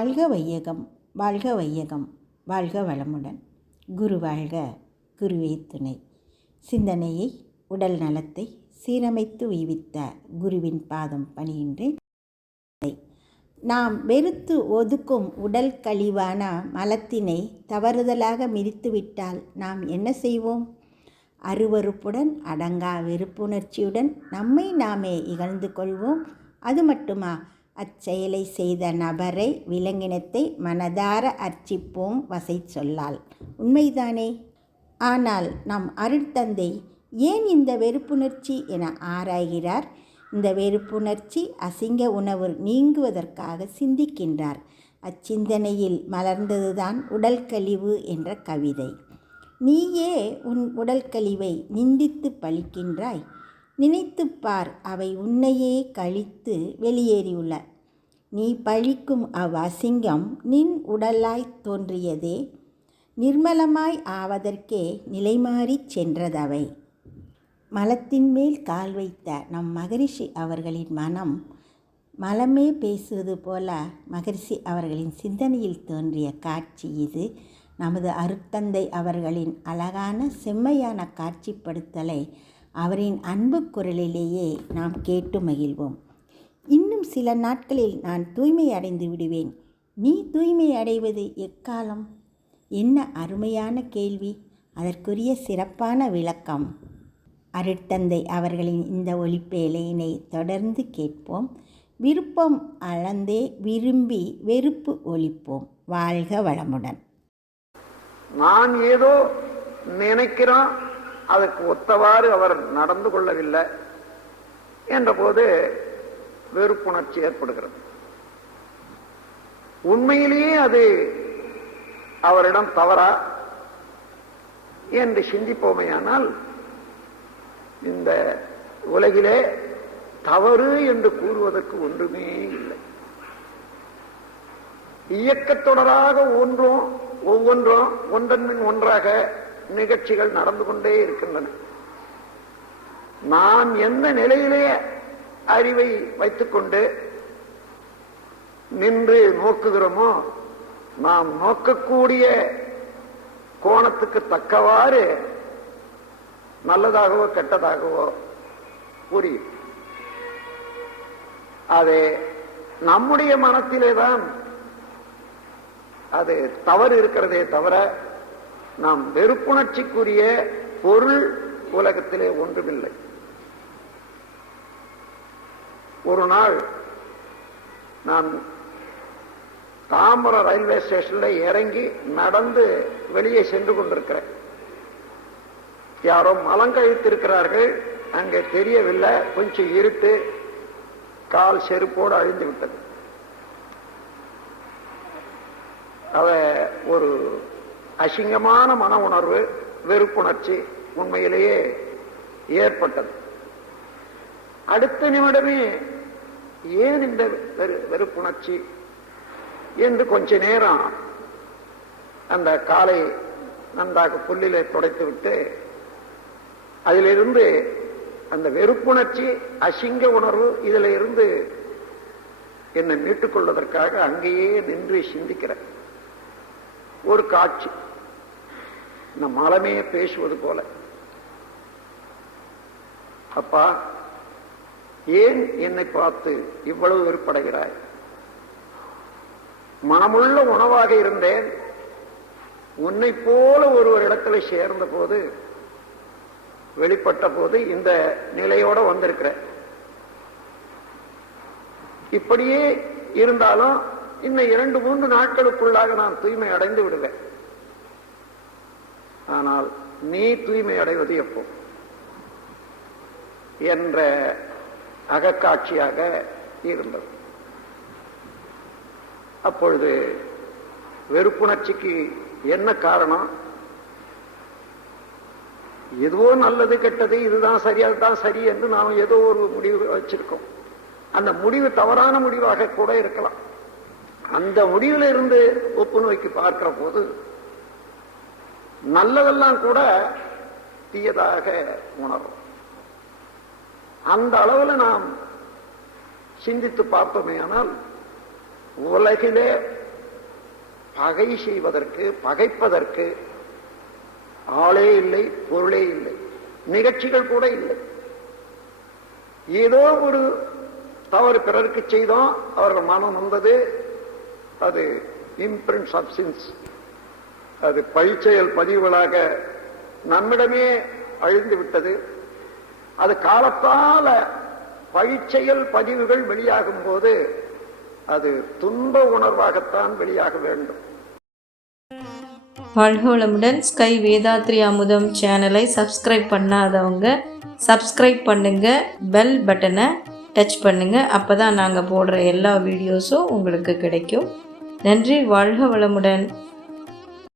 வாழ்க வையகம், வாழ்க வையகம், வாழ்க வளமுடன். குரு வாழ்க, குருவே துணை. சிந்தனையை, உடல் நலத்தை சீரமைத்து உய்வித்த குருவின் பாதம் பணிகின்றேன். நாம் வெறுத்து ஒதுக்கும் உடல் கழிவான மலத்தினை தவறுதலாக மிதித்துவிட்டால் நாம் என்ன செய்வோம்? அருவருப்புடன், அடங்கா வெறுப்புணர்ச்சியுடன் நம்மை நாமே இகழ்ந்து கொள்வோம். அது மட்டுமா, அச்செயலை செய்த நபரை, விலங்கினத்தை மனதார அர்ச்சிப்போம் வசை சொல்லால். உண்மைதானே? ஆனால் நம் அருட்தந்தை ஏன் இந்த வெறுப்புணர்ச்சி என ஆராய்கிறார். இந்த வெறுப்புணர்ச்சி அசிங்க உணவு நீங்குவதற்காக சிந்திக்கின்றார். அச்சிந்தனையில் மலர்ந்ததுதான் உடல் கழிவு என்ற கவிதை. நீயே உன் உடல் கழிவை நிந்தித்து பழிக்கின்றாய். நினைத்துப்பார், அவை உன்னையே கழித்து வெளியேறியுள்ள. நீ பழிக்கும் அவ்வசிங்கம் நின் உடலாய் தோன்றியதே. நிர்மலமாய் ஆவதற்கே நிலைமாறி சென்றதவை. மலத்தின் மேல் கால் வைத்த நம் மகரிஷி அவர்களின் மனம் மலமே பேசுவது போல மகரிஷி அவர்களின் சிந்தனையில் தோன்றிய காட்சி இது. நமது அருட்தந்தை அவர்களின் அழகான செம்மையான காட்சிப்படுத்தலை அவரின் அன்பு குரலிலேயே நாம் கேட்டு மகிழ்வோம். இன்னும் சில நாட்களில் நான் தூய்மை அடைந்து விடுவேன். நீ தூய்மை அடைவது எக்காலம்? என்ன அருமையான கேள்வி! அதற்குரிய சிறப்பான விளக்கம் அருட்தந்தை அவர்களின் இந்த ஒலிப்பேழையினை தொடர்ந்து கேட்போம். விருப்பம் அளந்தே விரும்பி வெறுப்பு ஒழிப்போம். வாழ்க வளமுடன். நான் ஏதோ நினைக்கிறோம், அதற்கு ஒத்தவாறு அவர் நடந்து கொள்ளவில்லை என்ற போது வெறுப்புணர்ச்சி ஏற்படுகிறது. உண்மையிலேயே அது அவரிடம் தவறா என்று சிந்திப்போமையானால், இந்த உலகிலே தவறு என்று கூறுவதற்கு ஒன்றுமே இல்லை. இயக்கத்தொடராக ஒவ்வொன்றும் ஒன்றன் பின் ஒன்றாக நிகழ்ச்சிகள் நடந்து கொண்டே இருக்கின்றன. நாம் எந்த நிலையிலே அறிவை வைத்துக்கொண்டு நின்று நோக்குகிறோமோ, நாம் நோக்கக்கூடிய கோணத்துக்கு தக்கவாறு நல்லதாகவோ கெட்டதாகவோ புரியும். அது நம்முடைய மனத்திலேதான் அது தவறு இருக்கிறதே தவிர, நாம் வெறுப்புணர்ச்சிக்குரிய பொருள் உலகத்திலே ஒன்றுமில்லை. ஒரு நாள் நான் தாம்பரம் ரயில்வே ஸ்டேஷன்ல இறங்கி நடந்து வெளியே சென்று கொண்டிருக்கிறேன். யாரோ மலங்கழித்திருக்கிறார்கள், அங்கே தெரியவில்லை. கொஞ்சம் இருட்டு, கால் செருப்போடு அழிந்து விட்டது. அத ஒரு அசிங்கமான மன உணர்வு, வெறுப்புணர்ச்சி உண்மையிலேயே ஏற்பட்டது. அடுத்த நிமிடமே ஏன் இந்த வெறுப்புணர்ச்சி என்று கொஞ்ச நேரம் அந்த காலை நன்றாக புல்லிலே துடைத்து விட்டு, அதிலிருந்து அந்த வெறுப்புணர்ச்சி, அசிங்க உணர்வு, இதில் இருந்து என்னை மீட்டுக் கொள்வதற்காக அங்கேயே நின்று சிந்திக்கிற ஒரு காட்சி. இந்த மலமே பேசுவது போல, அப்பா ஏன் என்னை பார்த்து இவ்வளவு வெறுப்படைகிறாய்? மனமுள்ள உணவாக இருந்தேன். உன்னை போல ஒருவரிடத்துல சேர்ந்த போது, வெளிப்பட்ட போது இந்த நிலையோட வந்திருக்கிற. இப்படியே இருந்தாலும் இன்னும் 2-3 நாட்களுக்குள்ளாக நான் தூய்மை அடைந்து விடுவேன். ஆனால் நீ தூய்மை அடைவது எப்போ என்ற அகக்காட்சியாக இருந்தது. அப்பொழுது வெறுப்புணர்ச்சிக்கு என்ன காரணம்? எதுவோ நல்லது கெட்டது, இதுதான் சரி அதுதான் சரி என்று நாம் ஏதோ ஒரு முடிவு வச்சிருக்கோம். அந்த முடிவு தவறான முடிவாக கூட இருக்கலாம். அந்த முடிவில் இருந்து ஒப்பு நோக்கி பார்க்கிற போது நல்லதெல்லாம் கூட தீயதாக உணரும். அந்த அளவில் நாம் சிந்தித்து பார்த்தோமே ஆனால், உலகிலே பகை செய்வதற்கு, பகைப்பதற்கு ஆளே இல்லை, பொருளே இல்லை, நிகழ்ச்சிகள் கூட இல்லை. ஏதோ ஒரு தவறு பிறருக்கு செய்தோம், அவர்கள் மனம் வந்தது, அது இம்பிரிண்ட்ஸ் ஆஃப் சின்ஸ், அது பழிச்செயல் பதிவுகளாக நம்மிடமே அழிந்து விட்டது. அது காலத்தால பழிச்செயல் பதிவுகள் வெளியாகும் போது அது துன்ப உணர்வாகத்தான் வெளியாக வேண்டும். வாழ்க வளமுடன். ஸ்கை வேதாத்ரி அமுதம் சேனலை சப்ஸ்கிரைப் பண்ணாதவங்க சப்ஸ்கிரைப் பண்ணுங்கள், பெல் பட்டனை டச் பண்ணுங்கள். அப்போ தான் நாங்கள் போடுற எல்லா வீடியோஸும் உங்களுக்கு கிடைக்கும். நன்றி. வாழ்க வளமுடன்.